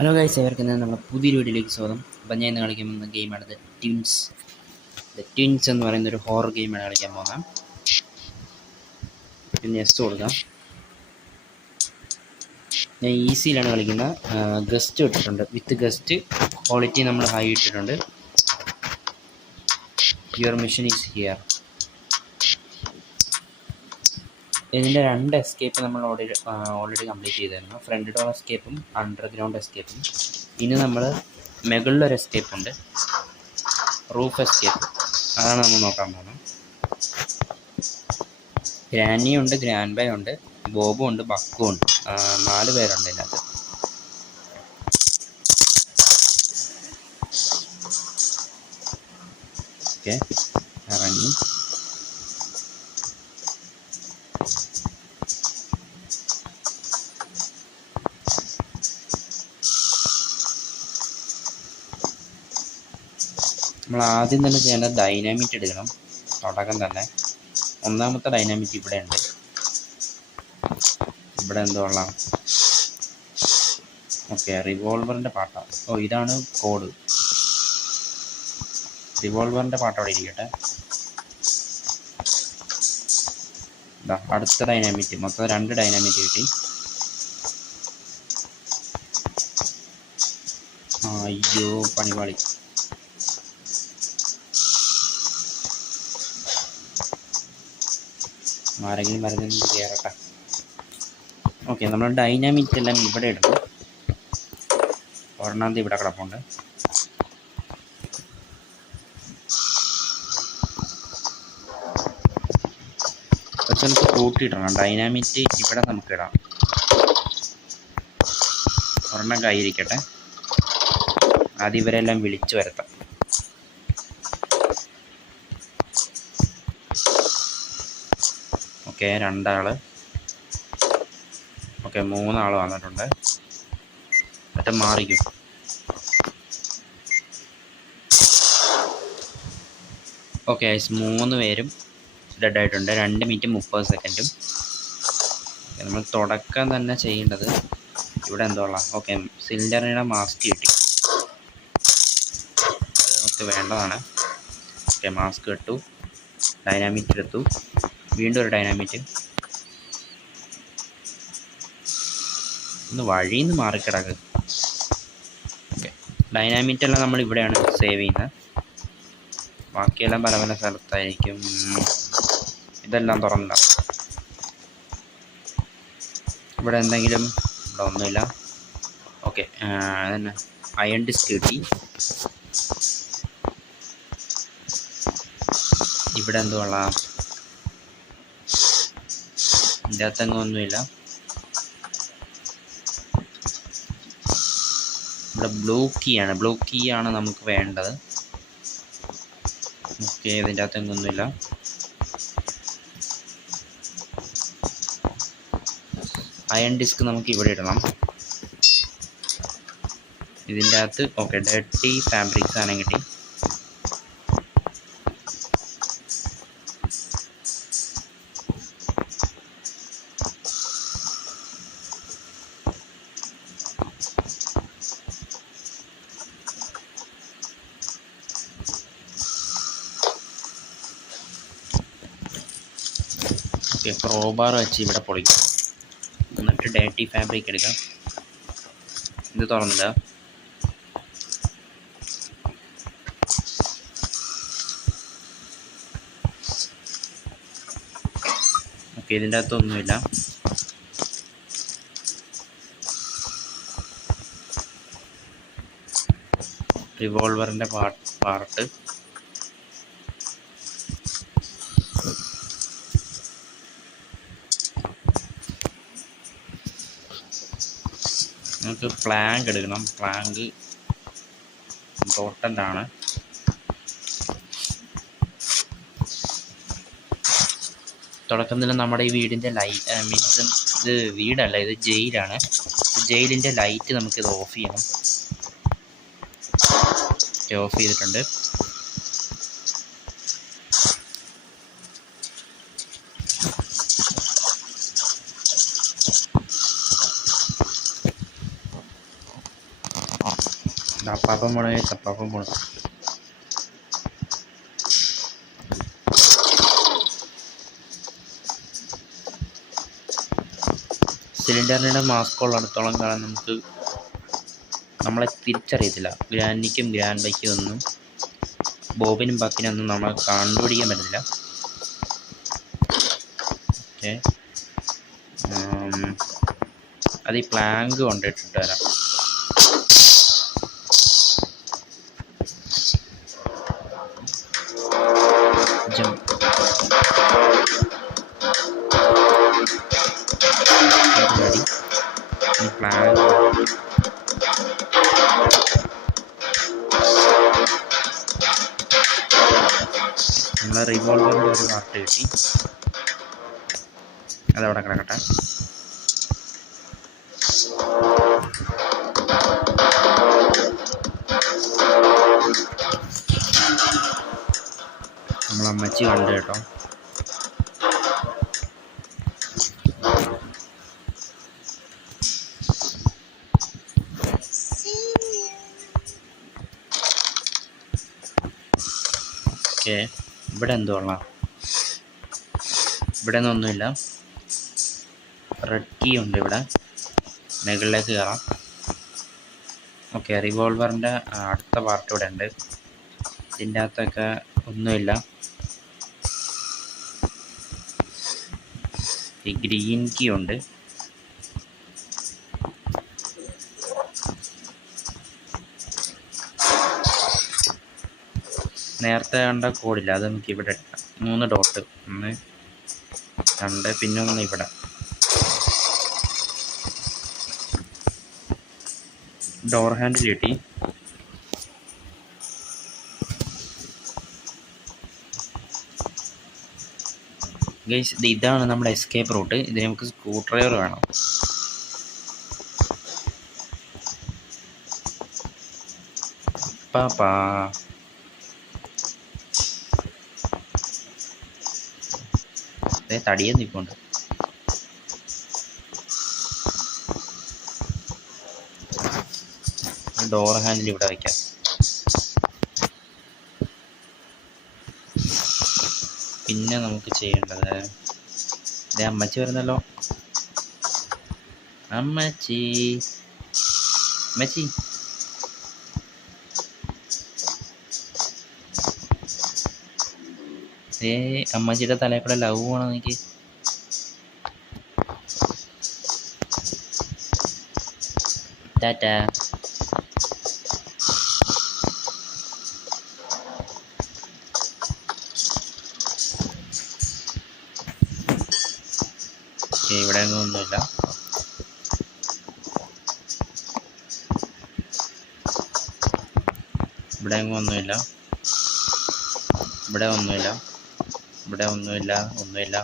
Hello guys, ഏവർക്കും നമ്മുടെ പുതിയൊരു വീഡിയോയിലേക്ക് സ്വാഗതം. അപ്പം ഞാൻ ഇന്ന് കളിക്കാൻ പോകുന്ന ഗെയിമാണ് ദ ട്വിൻസ് എന്ന് പറയുന്ന ഒരു ഹൊറർ ഗെയിമാണ് കളിക്കാൻ പോകുന്നത്. പിന്നെ എസ് കൊടുക്കാം. ഞാൻ ഈസിയിലാണ് കളിക്കുന്നത്. ഗസ്റ്റ് ഇട്ടിട്ടുണ്ട്, വിത്ത് ഗസ്റ്റ് ക്വാളിറ്റി നമ്മൾ ഹൈ ഇട്ടിട്ടുണ്ട്. Your mission is here. ഇതിൻ്റെ 2 എസ്കേപ്പ് നമ്മൾ ഓൾറെഡി കംപ്ലീറ്റ് ചെയ്തായിരുന്നു. ഫ്രണ്ട് ഡോർ എസ്കേപ്പും അണ്ടർഗ്രൗണ്ട് എസ്കേപ്പും. ഇനി നമ്മൾ മുകളിലൊരു എസ്കേപ്പ് ഉണ്ട്, റൂഫ് എസ്കേപ്പ്. അതാണ് നമ്മൾ നോക്കാൻ പോകുന്നത്. ഗ്രാനിയുണ്ട്, ഗ്രാൻഡ് ബൈ ഉണ്ട്, ബോബും ഉണ്ട്, ബക്കും ഉണ്ട്. 4 പേരുണ്ട് ഇതിനകത്ത്. ഓക്കെ, ഇറങ്ങി. നമ്മൾ ആദ്യം തന്നെ ചെയ്യേണ്ടത് ഡൈനാമിറ്റ് എടുക്കണം. തുടക്കം തന്നെ ഒന്നാമത്തെ ഡൈനാമിറ്റ് ഇവിടെ ഉണ്ട്. ഇവിടെ എന്തോ ഉള്ള ഓക്കെ, റിവോൾവറിൻ്റെ പാട്ടാണ്. ഇതാണ് കോഡ്. റിവോൾവറിൻ്റെ പാട്ട് അവിടെ ഇരിക്കട്ടെ. അടുത്ത ഡൈനാമിറ്റ്, മൊത്തം 2 ഡൈനാമിറ്റ് കിട്ടി. അയ്യോ, പണിപാളി. ആരെങ്കിലും മരുന്ന് കയറട്ടെ. ഓക്കെ, നമ്മൾ ഡൈനാമിറ്റ് എല്ലാം ഇവിടെ ഇടുന്നു. ഒരെണ്ണം ഇവിടെ കിടപ്പുണ്ട്. പക്ഷെ നമുക്ക് കൂട്ടിയിടണം. ഡൈനാമിറ്റ് ഇവിടെ നമുക്ക് ഇടാം. ഒരെണ്ണം കയ്യിരിക്കട്ടെ. ആദ്യം ഇവരെല്ലാം വിളിച്ചു വരുത്താം. ഓക്കെ, 2 ആള്. ഓക്കെ, 3 ആൾ വന്നിട്ടുണ്ട്. മറ്റേ മാറിക്കും. ഓക്കെ, 3 പേരും ഡെഡായിട്ടുണ്ട്. 2 മിനിറ്റ് 30 സെക്കൻഡും. നമ്മൾ തുടക്കം തന്നെ ചെയ്യേണ്ടത് ഇവിടെ എന്തോ ഉള്ള. ഓക്കെ, സിലിണ്ടറിൻ്റെ മാസ്ക് കിട്ടി. അത് നമുക്ക് വേണ്ടതാണ്. ഓക്കെ, മാസ്ക് ഇട്ടു, ഡൈനാമിറ്റ് എടുത്തു, വീണ്ടും ഒരു ഡൈനാമിറ്റ്. ഒന്ന് വഴിയിൽ നിന്ന് മാറിക്കിടക്ക്. ഓക്കെ, ഡൈനാമിറ്റെല്ലാം നമ്മൾ ഇവിടെയാണ് സേവ് ചെയ്യുന്നത്. ബാക്കിയെല്ലാം പല പല സ്ഥലത്തായിരിക്കും. ഇതെല്ലാം തുറന്നില്ല. ഇവിടെ എന്തെങ്കിലും ഇവിടെ ഒന്നുമില്ല. ഓക്കെ, അതന്നെ അയൺ ഡിസ്ക് കിട്ടി. ഇവിടെ എന്തോ ഉള്ള, ഇതിൻ്റെ അകത്തെങ്ങും ഒന്നുമില്ല. ഇവിടെ ബ്ലൂ കീ ആണ് നമുക്ക് വേണ്ടത്. ഓക്കെ, ഇതിൻ്റെ അകത്തെങ്ങൊന്നുമില്ല. അയൺ ഡിസ്ക് നമുക്ക് ഇവിടെ ഇടണം. ഇതിൻ്റെ അകത്ത് ഓക്കെ, ഡർട്ടി ഫാബ്രിക് സാധനം കിട്ടി. ഓക്കെ, ക്രോബാർ വെച്ച് ഇവിടെ പൊളിക്കാം. എന്നിട്ട് ഡേർട്ടി ഫാബ്രിക് എടുക്കാം. ഇത് തുറന്നില്ല. ഓക്കെ, ഇതിൻ്റെ അകത്തൊന്നുമില്ല. റിവോൾവറിൻ്റെ പാർട്ട്. നമുക്ക് പ്ലാങ്ക് എടുക്കണം. പ്ലാങ്ക് ഇമ്പോർട്ടൻ്റ് ആണ്. തുടക്കത്തിൽ നമ്മുടെ ഈ വീടിൻ്റെ മീൻസ് ഇത് വീടല്ല, ഇത് ജയിലാണ്. ജയിലിൻ്റെ ലൈറ്റ് നമുക്കിത് ഓഫ് ചെയ്യണം. ഓഫ് ചെയ്തിട്ടുണ്ട്. അപ്പാപ്പം പോണ അപ്പാപ്പം പോണം. സിലിണ്ടറിൻ്റെ മാസ്ക് ഉള്ളിടത്തോളം കാലം നമ്മളെ തിരിച്ചറിയത്തില്ല. ഗ്രാൻഡിക്കും ഗ്രാൻഡ് ബൈക്കും ഒന്നും ബോബിനും ബക്കിനും ഒന്നും നമ്മൾ കണ്ടുപിടിക്കാൻ പറ്റത്തില്ല. ഓക്കെ, അത് ഈ പ്ലാങ്ക് കൊണ്ടിട്ടിട്ട് വരാം. പ്ലാങ്ക് നമ്മളെ റിവോൾവറിൻ്റെ ഒരു പാർട്ട് കിട്ടി, അതവിടെ കിടക്കട്ടെ. നമ്മളമ്മച്ചി കണ്ടു കേട്ടോ. ഓക്കെ, ഇവിടെ എന്തുകൊള്ള, ഇവിടെ ഒന്നുമില്ല. റെഡ് കീ ഉണ്ട് ഇവിടെ, മുകളിലേക്ക് കയറാം. ഓക്കെ, റിവോൾവറിൻ്റെ അടുത്ത പാർട്ട് ഇവിടെ ഉണ്ട്. ഇതിൻ്റെ അകത്തൊക്കെ ഒന്നുമില്ല. ഈ ഗ്രീൻ കീ ഉണ്ട്. നേരത്തെ കണ്ട കോഡില്ല, അത് നമുക്ക് ഇവിടെ എടുക്കാം. 3 ഡോട്ട്, 1 2 പിന്നെ 1 ഇവിടെ. ഡോർ ഹാൻഡിൽ കിട്ടി. ഗൈസ്, ഇതാണ് നമ്മുടെ എസ്കേപ്പ് റൂട്ട്. ഇതിന് നമുക്ക് സ്ക്രൂ ഡ്രൈവർ വേണം. പാപ്പാ തടിയെ നിൽപ്പുണ്ട്. ഡോർ ഹാൻഡിൽ ഇവിടെ വയ്ക്കാം. പിന്നെ നമുക്ക് ചെയ്യേണ്ടത്, അമ്മച്ചി വരുന്നല്ലോ. അമ്മച്ചി അമ്മച്ചി അമ്മച്ചിയുടെ തലയിൽ കൂടെ ലവ് പോകണം എനിക്ക്. ടാറ്റാ. ഇവിടെ ഒന്നുമില്ല. ഇവിടെ ഒന്നുമില്ല. ഇവിടെ ഒന്നുമില്ല. ഇവിടെ ഒന്നുമില്ല.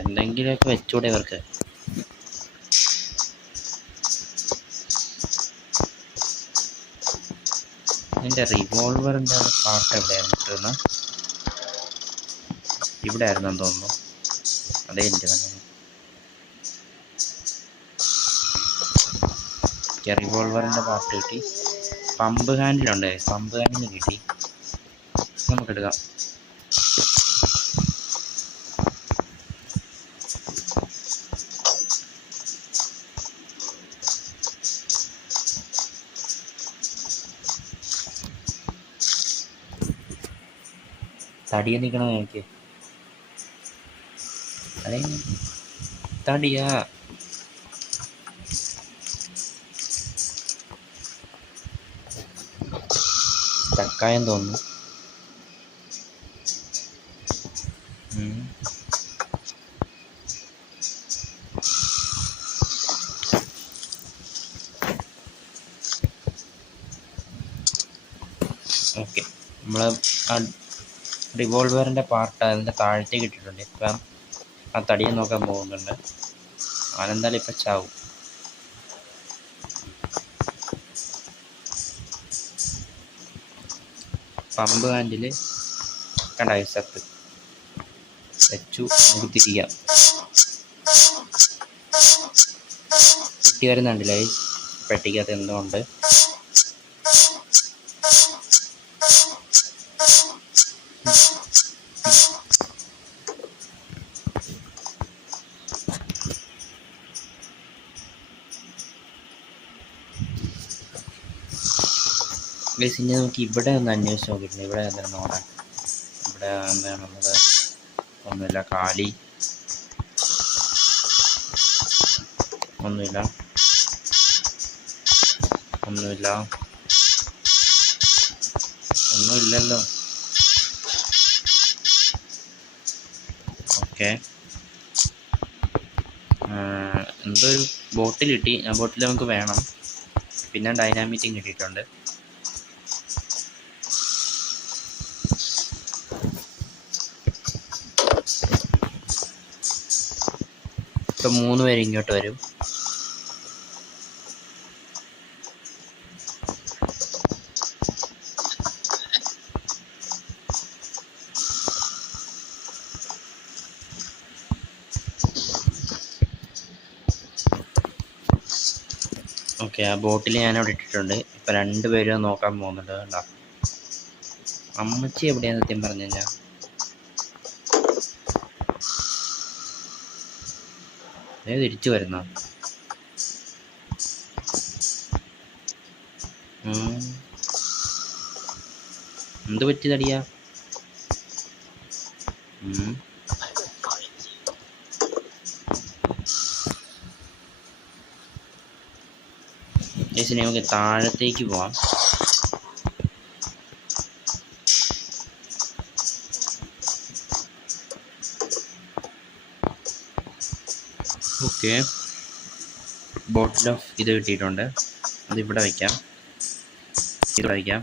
എന്തെങ്കിലുമൊക്കെ വെച്ചൂടെ ഇവർക്ക്. ഇതിൻ്റെ റിവോൾവറിൻ്റെ പാർട്ട് എവിടെയായിരുന്നു കിട്ടുന്നത്? ഇവിടെ ആയിരുന്നെന്ന് തോന്നുന്നു. അതേ എൻ്റെ തന്നെ. റിവോൾവറിൻ്റെ പാർട്ട് കിട്ടി. പമ്പ് ഹാൻഡിലുണ്ട്. പമ്പ് ഹാൻഡിൽ കിട്ടി. നമുക്കെടുക്കാം. തടിയെ നിൽക്കണം എനിക്ക്. തടിയാ തക്കായം തോന്നുന്നു. ഓക്കെ, നമ്മൾ റിവോൾവറിൻ്റെ പാർട്ട് അതിൻ്റെ താഴത്തേക്ക് ഇട്ടിട്ടുണ്ട്. ഇപ്പം ആ തടിയെ നോക്കാൻ പോകുന്നുണ്ട്. അവനെന്തായാലും ഇപ്പം ചാവും. പമ്പ് ഹാൻഡിൽ കണ്ട ഐസത്ത് വെച്ചു. നമുക്ക് തിരിയാം. പെട്ടി വരുന്നുണ്ടല്ലേ? പെട്ടിക്കകത്ത് എന്തുകൊണ്ട് ഗൈസ് ഇനി നമുക്ക് ഇവിടെ ഒന്ന് അന്വേഷിച്ച് നോക്കിയിട്ടുണ്ട്. ഇവിടെ എന്താണ് നോടാൻ, ഇവിടെ എന്താണുള്ളത്? ഒന്നുമില്ല. കാലി ഒന്നുമില്ല, ഒന്നുമില്ല, ഒന്നുമില്ലല്ലോ. ഓക്കെ, എന്തോ ഒരു ബോട്ടിൽ കിട്ടി. ആ ബോട്ടിൽ നമുക്ക് വേണം. പിന്നെ ഡൈനാമിറ്റും കിട്ടിയിട്ടുണ്ട്. ഇപ്പം 3 പേര് ഇങ്ങോട്ട് വരും. ഓക്കെ, ആ ബോട്ടിൽ ഞാനവിടെ ഇട്ടിട്ടുണ്ട്. ഇപ്പം 2 പേരും നോക്കാൻ പോകുന്നുണ്ട്. കണ്ടോ, അമ്മച്ചി എവിടെയാന്ന് സത്യം പറഞ്ഞു കഴിഞ്ഞാൽ. തിരിച്ചു വരുന്ന എന്ത് പറ്റിയതടിയാ? ചേച്ചി നമുക്ക് താഴത്തേക്ക് പോവാം. ഓക്കെ, ബോട്ടിൽ ഓഫ് ഇത് കിട്ടിയിട്ടുണ്ട്. അതിവിടെ വയ്ക്കാം, ഇവിടെ വയ്ക്കാം.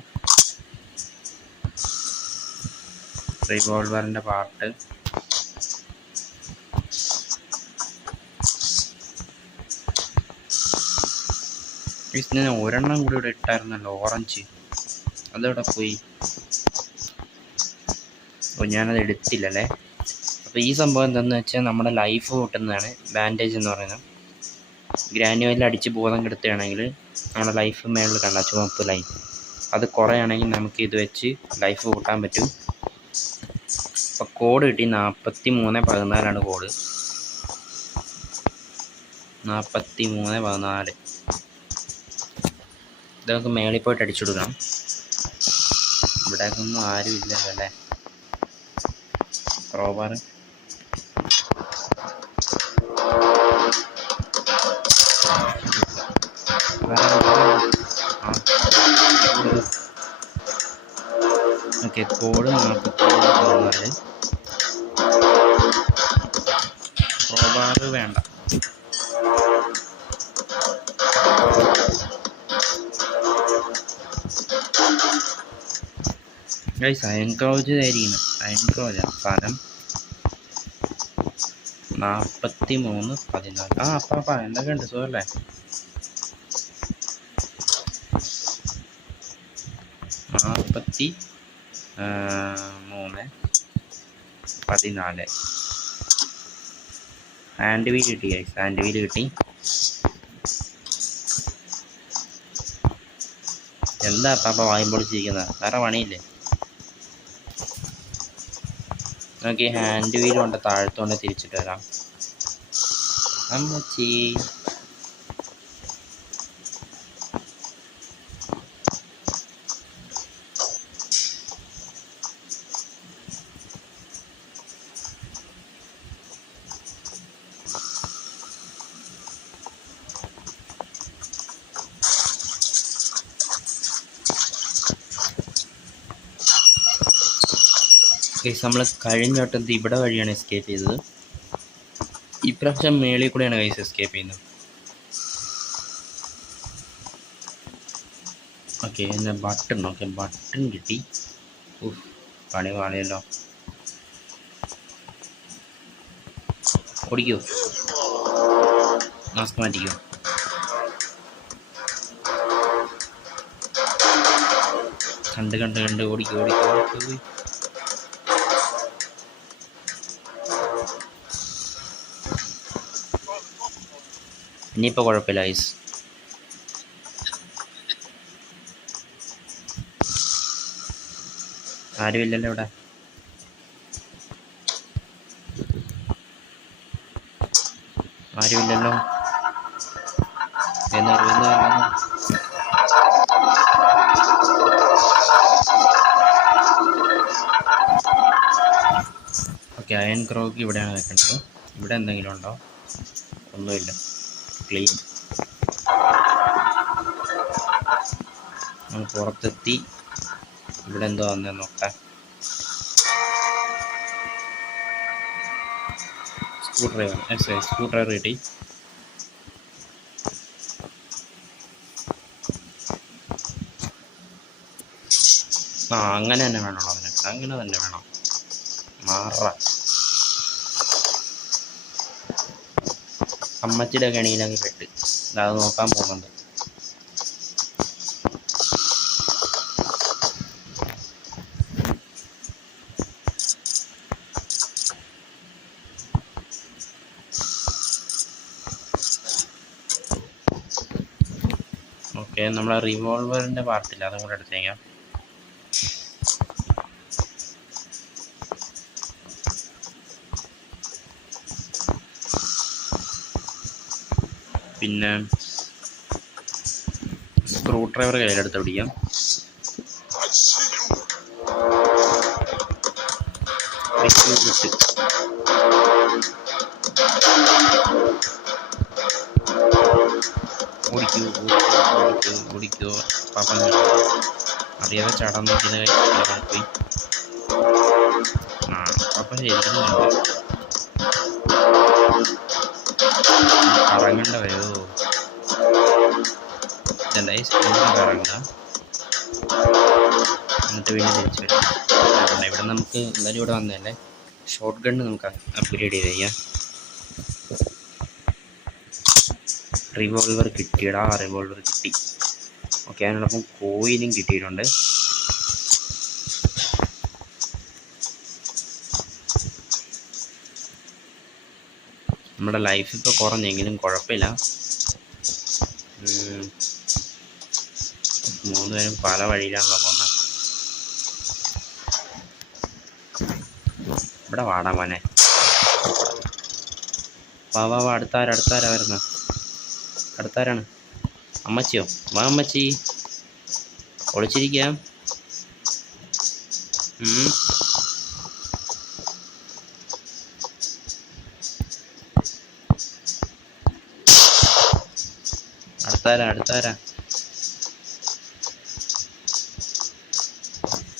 റിവോൾവറിൻ്റെ പാർട്ട് ഞാൻ ഒരെണ്ണം കൂടി ഇവിടെ ഇട്ടായിരുന്നല്ലോ, ഓറഞ്ച്. അതെവിടെ പോയി? അപ്പോൾ ഞാനത് എടുത്തില്ലല്ലേ. അപ്പോൾ ഈ സംഭവം എന്താണെന്ന് വെച്ചാൽ നമ്മുടെ ലൈഫ് കൂട്ടുന്നതാണ് ബാൻഡേജ് എന്ന് പറയുന്നത്. ഗ്രാനുവലിൽ അടിച്ച് ബോധം കെടുത്തുകയാണെങ്കിൽ നമ്മുടെ ലൈഫ് മേളിൽ കണ്ട ചുവപ്പ് ലൈൻ അത് കുറയാണെങ്കിൽ നമുക്ക് ഇത് വെച്ച് ലൈഫ് കൂട്ടാൻ പറ്റും. അപ്പോൾ കോഡ് കിട്ടി 4314 കോഡ്. 4314. ഇത് നമുക്ക് മേളിൽ പോയിട്ട് അടിച്ചു കൊടുക്കണം. ഇവിടെ ഒന്നും ആരും ഇല്ലല്ലോ അല്ലേ. Crowbar okay, code 4314. ക്രോബാർ വേണ്ട. ഗൈസ് അയൺ ക്രോജ് ആയിരിക്കണം. അയൺ ക്രോജ് സാധനം 4314. അപ്പാ എന്തൊക്കെ ഉണ്ട്? സുഖല്ലേ? 4314 ഹാൻഡ് വീൽ കിട്ടി ഗൈസ്. ഹാൻഡ് വീൽ കിട്ടി. എന്താ അപ്പാ വായുമ്പൊളിച്ചിരിക്കുന്നത്? വേറെ പണിയില്ലേ? നമുക്ക് ഈ ഹാൻഡ് വീൽ കൊണ്ട് താഴത്തോണ്ട് തിരിച്ചിട്ട് വരാം. അമ്മച്ചി നമ്മൾ കഴിഞ്ഞ വട്ടം ഇവിടെ വഴിയാണ് എസ്കേപ്പ് ചെയ്തത്. ഇപ്രാവശ്യം മേളിൽ കൂടെയാണ് ഗൈസ് എസ്കേപ്പ് ചെയ്യുന്നത്. ഓക്കെ, എന്നാൽ ബട്ടൺ. ഓക്കെ, ബട്ടൺ കിട്ടി. പണി പാളിയല്ലോ. ഓടിക്കോ, മാസ്ക് മാറ്റിക്കോ. കണ്ട് ഓടിക്കോ. ഇനിയിപ്പോൾ കുഴപ്പമില്ല ഐസ്. ആരുമില്ലല്ലോ ഇവിടെ. ആരുമില്ലല്ലോ. എന്ന് ഓക്കെ, അയൺ ക്രോക്ക് ഇവിടെയാണ് വെക്കേണ്ടത്. ഇവിടെ എന്തെങ്കിലും ഉണ്ടോ? ഒന്നുമില്ല, ക്ലീൻ. നമ്മൾ പുറത്തെത്തി. ഇവിടെ എന്തോ വന്നേ നോക്കാം. സ്ക്രൂ ഡ്രൈവർ കിട്ടി. അങ്ങനെ തന്നെ വേണോ അതിന്? അങ്ങനെ തന്നെ വേണം. അമ്മച്ചിയുടെ കണിയിലങ്ങ് പെട്ട്. അത് നോക്കാൻ പോകുന്നുണ്ട്. ഓക്കെ, നമ്മളെ റിവോൾവറിൻ്റെ പാർട്ടില്ല, അതും കൂടെ എടുത്തേക്കാം. പിന്നെ സ്ക്രൂ ഡ്രൈവർ കയ്യിലെടുത്ത് പിടിക്കാം. ഓടിക്കോ പാപ്പ, അറിയാതെ ചാടാൻ നോക്കിയത് പോയി. പാപ്പ ശരിക്കും കറങ്ങേണ്ട വരുമോ? ഇതല്ല, ഈ സ്പീഡിൽ കറങ്ങുക, എന്നിട്ട് വീണ്ടും തിരിച്ചു വരും. ഇവിടെ നമുക്ക് എന്തായാലും ഇവിടെ വന്നതല്ലേ, ഷോട്ട് ഗണ്ണ് നമുക്ക് അപ്ഗ്രേഡ് ചെയ്ത് ചെയ്യാം. റിവോൾവർ കിട്ടിയടാ, റിവോൾവർ കിട്ടി. ഓക്കെ, അതിനോടൊപ്പം കോയിനും കിട്ടിയിട്ടുണ്ട്. നമ്മുടെ ലൈഫ് ഇപ്പോൾ കുറഞ്ഞെങ്കിലും കുഴപ്പമില്ല. 3 പേരും പല വഴിയിലാണല്ലോ പോകുന്നത്. ഇവിടെ വാടാ മോനെ, വാ അടുത്താരാ വരുന്ന? അടുത്താരാണ്? അമ്മച്ചിയോ? വാ അമ്മച്ചി, ഒളിച്ചിരിക്കാം. അടുത്താരാ?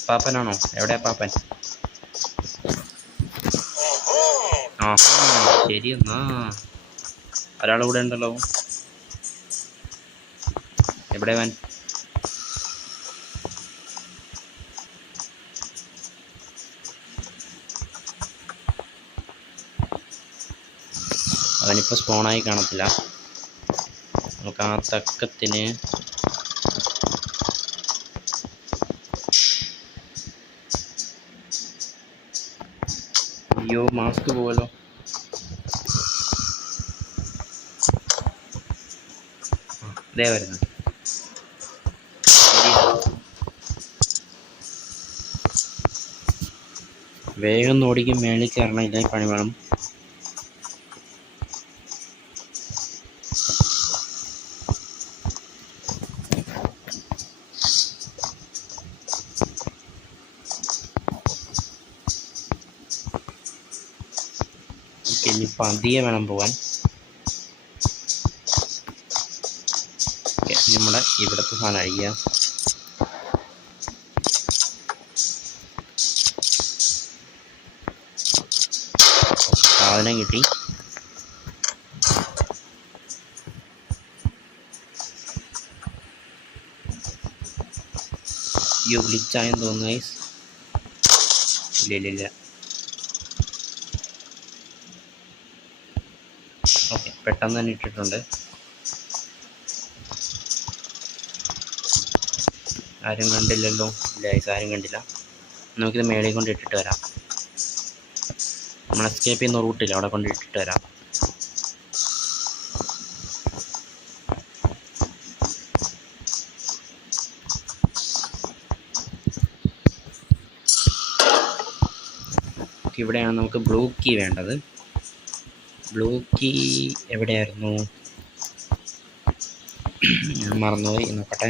പാപ്പനാണോ? എവിടെയാ പാപ്പൻ? ശരി, എന്നാ ഒരാളിവിടെ ഉണ്ടല്ലോ. എവിടെ അവൻ? അവനിപ്പോൾ സ്പോണായി കാണത്തില്ല. നമുക്ക് ആ തക്കത്തിന് അയ്യോ, മാസ്ക് പോവല്ലോ. ഇതേ വരുന്നു. വേഗം ഓടിക്കും, മേളിൽ കയറണം, ഇതേ പണി വേണം. ഇനി പതിയെ വേണം പോവാൻ. നമ്മുടെ ഇവിടുത്തെ സാധനം അഴിക്കുക. സാധനം കിട്ടി. ഗ്ലിച്ചായെന്ന് തോന്നുന്നു ഗൈസ്. ഇല്ല. ഓക്കെ, പെട്ടെന്ന് തന്നെ ഇട്ടിട്ടുണ്ട്. ആരും കണ്ടില്ലല്ലോ. ഇല്ല ഗൈസ്, ആരും കണ്ടില്ല. നമുക്കിത് മേളിൽ കൊണ്ട് ഇട്ടിട്ട് വരാം. നമ്മൾ എസ്കേപ്പ് ചെയ്യുന്ന റൂട്ടില്ല, അവിടെ കൊണ്ട് ഇട്ടിട്ട് വരാം. ഇവിടെയാണ് നമുക്ക് ബ്ലൂ കീ വേണ്ടത്. ബ്ലൂ കീ എവിടെയായിരുന്നു? മറന്നുപോയി, നോക്കട്ടെ.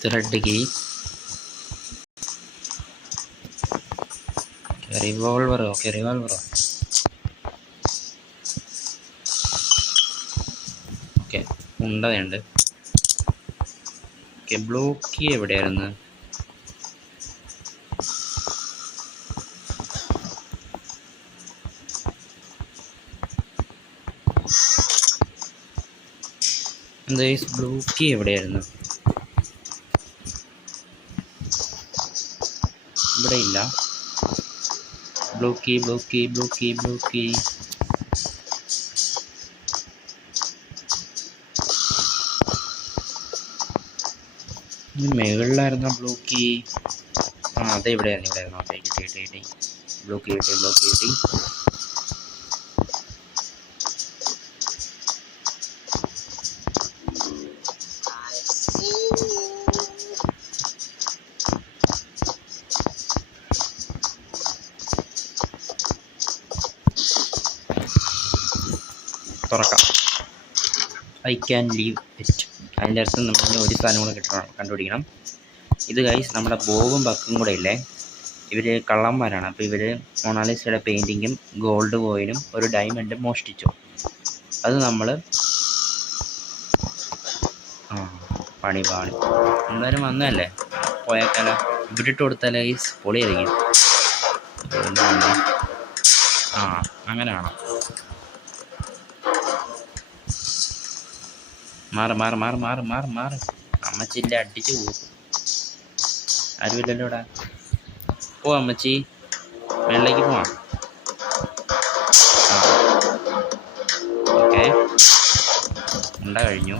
Thread key. റിവോൾവർ. ഓക്കെ, റിവോൾവറോ? ഓക്കെ, ഉണ്ടതുണ്ട്. ഓക്കെ, ബ്ലോക്ക് എവിടെയായിരുന്നു? എന്താ ബ്ലോക്ക് എവിടെയായിരുന്നു? ഇവിടെ ഇല്ല. ബ്ലോക്ക്. മുകളിലായിരുന്ന ബ്ലോക്ക്. അതെ, ഇവിടെയായിരുന്നു. ഓക്കെ, കിട്ടി. ബ്ലോക്ക് കിട്ടി. തുറക്കാം. I can leave it. അതിൻ്റെ അർത്ഥം നമ്മൾ ഒരു സാധനം കൂടെ കണ്ടുപിടിക്കണം. ഇത് ഗൈസ് നമ്മുടെ ബോബും ബക്കും കൂടെ ഇല്ലേ, ഇവർ കള്ളന്മാരാണ്. അപ്പോൾ ഇവർ മൊണാലിസയുടെ പെയിൻറ്റിങ്ങും ഗോൾഡ് കോയിനും ഒരു ഡയമണ്ടും മോഷ്ടിച്ചു. അത് നമ്മൾ പണി എന്തായാലും വന്നതല്ലേ, പോയേക്കാല. ഇവിടെ ഇട്ട് കൊടുത്താലേ ഗൈസ് പൊളിയായിരിക്കും. അങ്ങനെ വേണം. മാറ്. അമ്മച്ചില്ല, അടിച്ചു പോകും. ആരുമില്ലല്ലോ ഇവിടെ. അമ്മച്ചി, മേളിലേക്ക് പോവാം. ഓക്കെ, കഴിഞ്ഞു.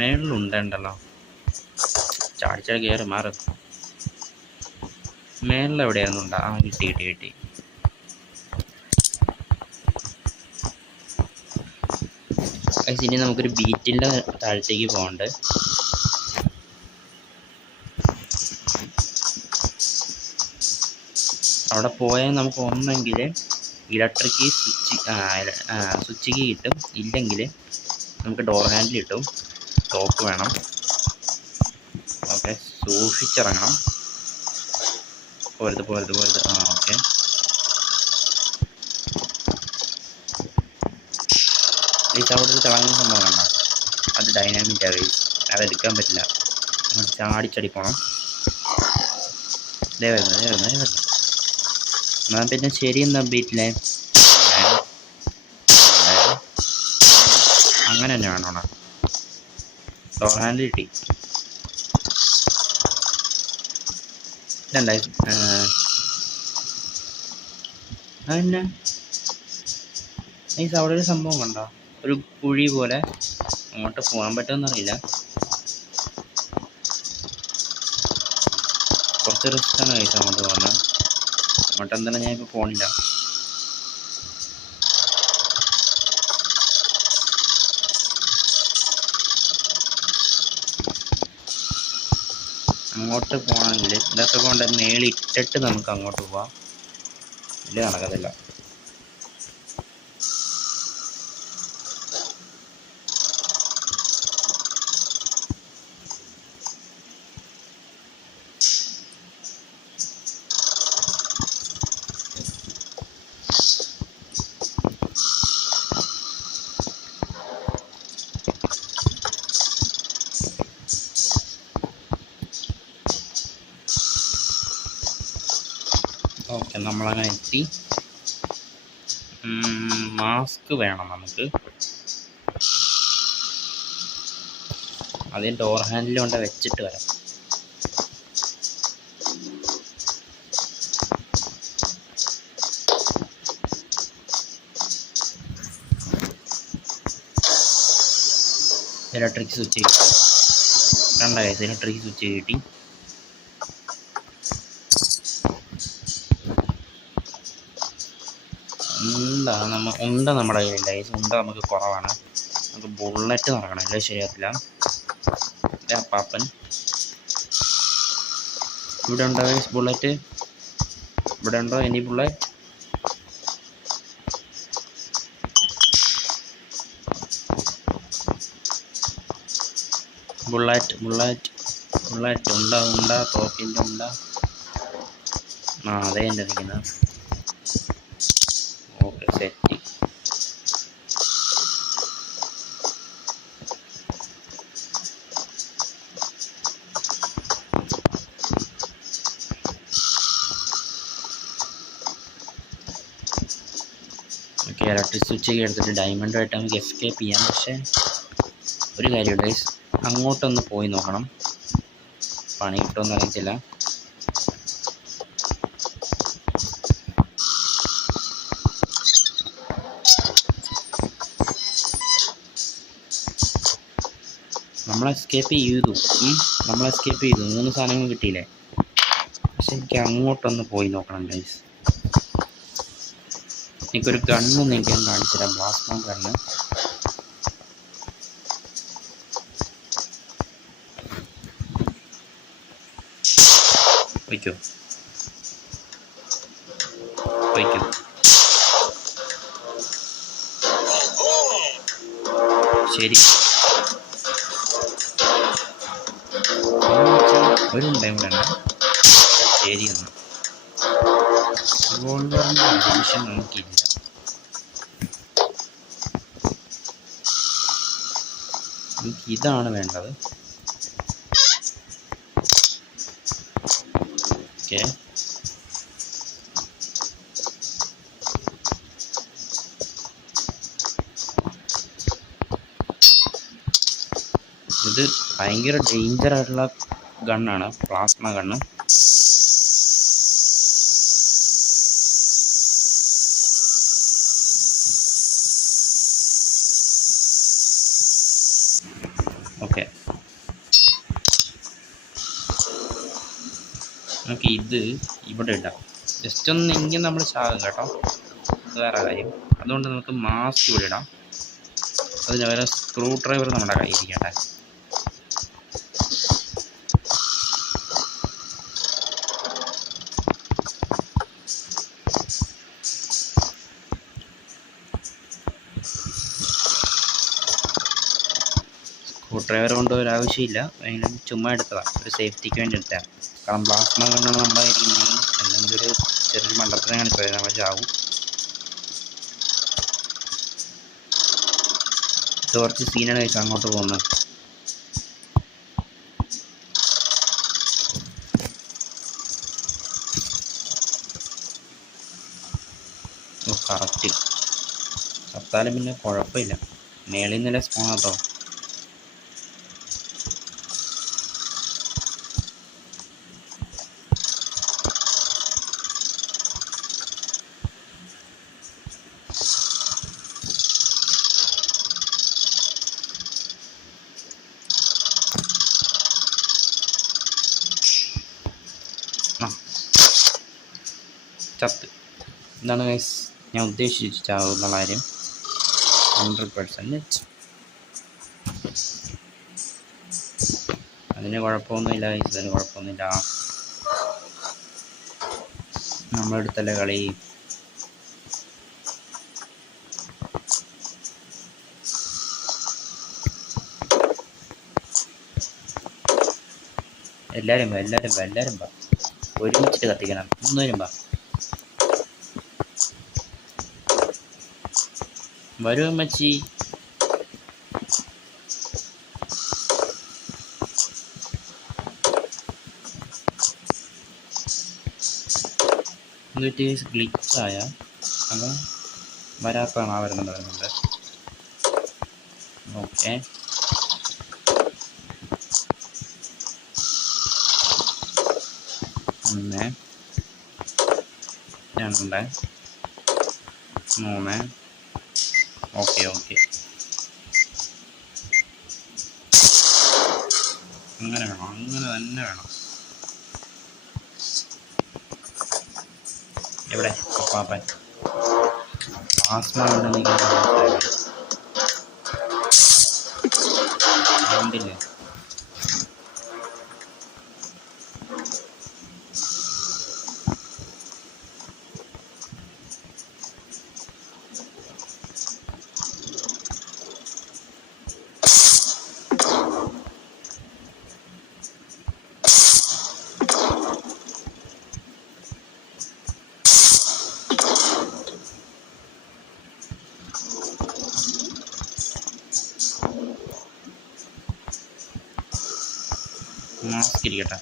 മേളിലുണ്ടല്ലോ. ചാടിച്ചാടി കയറി മാറ്. മേളിലെവിടെയായിരുന്നു ഉണ്ടാ? കിട്ടി. ഇനി നമുക്കൊരു ബീറ്റിൻ്റെ താഴത്തേക്ക് പോകണ്ട്. അവിടെ പോയാൽ നമുക്ക് ഒന്നെങ്കിൽ ഇലക്ട്രിക് സ്വിച്ച് കീ കിട്ടും, ഇല്ലെങ്കിൽ നമുക്ക് ഡോർ ഹാൻഡിൽ കിട്ടും. ടോപ്പ് വേണം. ഓക്കെ, സൂക്ഷിച്ചിറങ്ങണം. പോരുത്. ഓക്കെ. അവിടെ ഒരു തിളങ്ങുന്ന സംഭവം കണ്ട, അത് ഡൈനാമിക് ആവേസ്. അതെടുക്കാൻ പറ്റില്ല. ചാടിച്ചടി പോണം. ഇതേ വരുന്നത്. എന്നാൽ പിന്നെ ശരി, എന്നാ ബീറ്റിലെ അങ്ങനെ തന്നെ വേണോടാ. ഡോർ ഹാൻഡിൽ കിട്ടി. ഇതല്ലേ അതന്നെ അവിടെ ഒരു സംഭവം കണ്ടോ, ഒരു കുഴി പോലെ. അങ്ങോട്ട് പോകാൻ പറ്റുമെന്നറിയില്ല. കുറച്ച് റിസ്ക്കാണ് കഴിച്ച് അങ്ങോട്ട് പോകുന്നത്. അങ്ങോട്ട് എന്തായാലും ഞാൻ ഇപ്പോൾ പോണില്ല. അങ്ങോട്ട് പോകണമെങ്കിൽ ഇതൊക്കെ കൊണ്ട് മേളിട്ടിട്ട് നമുക്ക് അങ്ങോട്ട് പോവാം. ഇല്ല, നടക്കത്തില്ല. ഓക്കെ, നമ്മളങ്ങനെ എത്തി. മാസ്ക് വേണം നമുക്ക്. ആദ്യം ഡോർ ഹാൻഡിൽ കൊണ്ട് വെച്ചിട്ട് വരാം. ഇലക്ട്രിക് സ്വിച്ച് കിട്ടി. ഇലക്ട്രിക് സ്വിച്ച് കിട്ടി. നമ്മുടെ കയ്യിലില്ല. ഉണ്ട നമുക്ക് കുറവാണ്. നമുക്ക് ബുള്ളറ്റ് നടക്കണം, ഇല്ല ശരിയാത്തില്ല. അപ്പാപ്പൻ ഇവിടെ ഉണ്ടോ? ബുള്ളറ്റ് ഇവിടെ ഉണ്ടോ? ഇനി ബുള്ളറ്റ് ബുള്ളറ്റ് ബുള്ളറ്റ് ബുള്ളറ്റ് ഉണ്ട തോക്കിൻ്റെ ഉണ്ട. അതേ എൻ്റെ ഇരിക്കുന്നത്. Okay, set. ഓക്കെ, ഇലക്ട്രിക് സ്വിച്ചൊക്കെ എടുത്തിട്ട് ഡയമണ്ടുമായിട്ട് നമുക്ക് എസ്കേപ്പ് ചെയ്യാം. പക്ഷേ ഒരു കാര്യമുണ്ട് ഗൈസ്, അങ്ങോട്ടൊന്ന് പോയി നോക്കണം. പണി കിട്ടുമെന്ന് അറിയത്തില്ല. നമ്മൾ എസ്കേപ്പ് ചെയ്തു. 3 സാധനങ്ങൾ കിട്ടിയില്ലേ. പക്ഷെ എനിക്ക് അങ്ങോട്ടൊന്ന് പോയി നോക്കണം ഗൈസ്. എനിക്കൊരു ഗണ്ണൊന്നും എനിക്ക് കാണിച്ചു തരാം. Plasma gun. വയ്ക്കോ ശരി. ഒരു ഉണ്ടായി കൂടെ ഉണ്ട്. ശരി, ഒന്ന് റിവോൾവറിൻ്റെ ആവശ്യം നമുക്കില്ല. നമുക്ക് ഇതാണ് വേണ്ടത്. ഓക്കെ, ഇത് ഭയങ്കര ഡേഞ്ചർ ആയിട്ടുള്ള ഗണ്ണാണ്, പ്ലാസ്മ ഗണ്ണ്. ഓക്കെ, നമുക്ക് ഇത് ഇവിടെ ഇടാം. ജസ്റ്റ് ഒന്ന് എങ്കിൽ നമ്മൾ ചാകും കേട്ടോ, വേറെ കാര്യം. അതുകൊണ്ട് നമുക്ക് മാസ്ക് ഇവിടെ ഇടാം. അതിന് വേറെ സ്ക്രൂ ഡ്രൈവർ നമ്മുടെ കയ്യിരിക്കട്ടെ. സ്ക്രൂ ഡ്രൈവർ കൊണ്ട് ഒരു ആവശ്യമില്ല, എങ്കിലും ചുമ്മാ എടുത്തതാണ്, ഒരു സേഫ്റ്റിക്ക് വേണ്ടി എടുത്തതാണ്. കാരണം പ്ലാസ്മ കണ്ണാണ് നമ്മുടെ ഇരിക്കുന്നത്. എന്തെങ്കിലും ഒരു ചെറിയ മണ്ടത്തിനെ കാണിച്ചു നമ്മൾ ചാവും. ഇത് കുറച്ച് സീനാണ് കഴിച്ചാൽ അങ്ങോട്ട് പോകുന്നത്. കറക്റ്റ് ചത്താലും പിന്നെ കുഴപ്പമില്ല. മേളിൽ നിന്നല്ലേ സ്പോണാട്ടോ. ചത്ത്. ഇതാണ് ഗൈസ് ഞാൻ ഉദ്ദേശിച്ച ചാവുന്ന കാര്യം. 100%. അതിന് കുഴപ്പമൊന്നുമില്ല ഗൈസ്, അതിന് കുഴപ്പമൊന്നുമില്ല. നമ്മളെടുത്തല്ലേ കളി. എല്ലാവരും വാ ഒരുമിച്ചിട്ട് കത്തിക്കണം. 3 പേരും വാ. വരൂ അമ്മച്ചി. എന്നിട്ട് ഗ്ലിച്ചായ അത് വരാത്തതാണ്. വരുന്നുണ്ട്. ഓക്കെ, 1 2 3. ഓക്കെ, അങ്ങനെ വേണം, അങ്ങനെ തന്നെ വേണം. എവിടെ പാപ്പൻ പ്ലാസ്മ ഉണ്ടില്ലേ? ടാസ്ക് ഇരിക്കട്ടെ.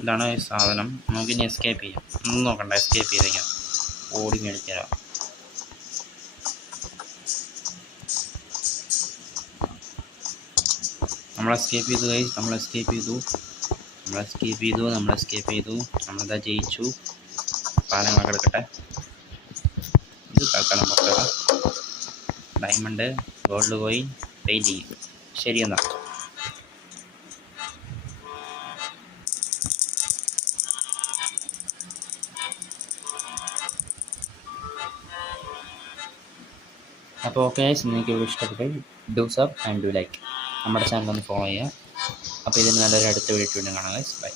ഇതാണ് സാധനം. നമുക്കിനി എസ്കേപ്പ് ചെയ്യാം. ഒന്നും നോക്കണ്ട, എസ്കേപ്പ് ചെയ്തേക്കാം. ഓടി മേടിക്കാം. നമ്മൾ എസ്കേപ്പ് ചെയ്തു ഗൈസ്, നമ്മൾ എസ്കേപ്പ് ചെയ്തു. നമ്മളിതാ ജയിച്ചു. സാധനങ്ങളൊക്കെ എടുക്കട്ടെ. ഇത് തൽക്കാലം പുറത്തുള്ള ഡയമണ്ട്, ഗോൾഡ് കോയിൻ, പെയിൻറ്റിങ്. ശരി എന്നാൽ. അപ്പോൾ ഓക്കെ ഗൈസ്, നിങ്ങൾക്ക് ഇഷ്ടപ്പെട്ടെങ്കിൽ do sub and do like. നമ്മുടെ ചാനൽ ഒന്ന് ഫോളോ ചെയ്യുക. അപ്പോൾ ഇതിന് നല്ലൊരു അടുത്ത വീഡിയോ കാണാം ഗൈസ്. ബൈ.